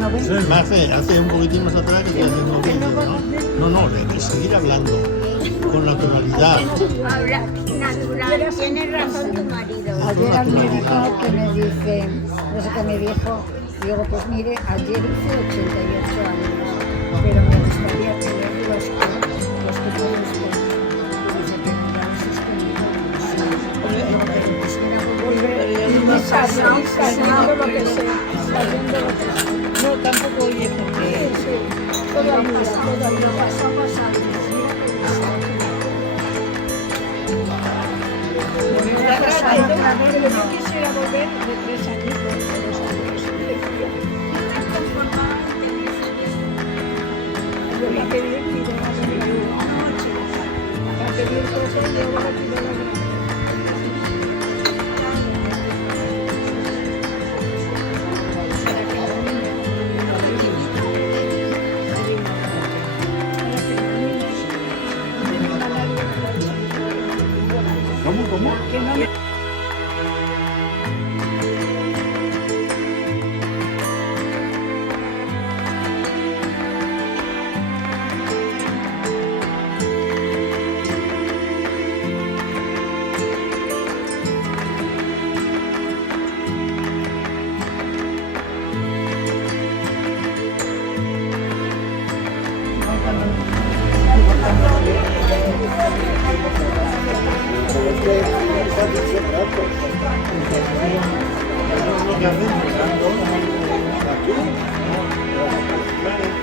¿no ves? Hace un poquitín más atrás que estoy haciendo un vídeo, ¿no? No, hay que seguir hablando con naturalidad. Habla natural, tiene razón tu marido. Ayer al médico que me dice, no sé qué me dijo, digo, pues mire, ayer hice 88 años, pero me gustaría tener los que pueden ser. Dice que me da suspendido. Pero quisiera volver sabiendo lo que sé, sabiendo lo que sé. No, tampoco oye porque... Sí, todavía lo pasamos antes. Pero yo quisiera volver de 3 años, de 2 años. Yo para pedir pido la noche. Para pedir cosas yo ahora pido la noche. ¿Cómo? Que no me... Aquí.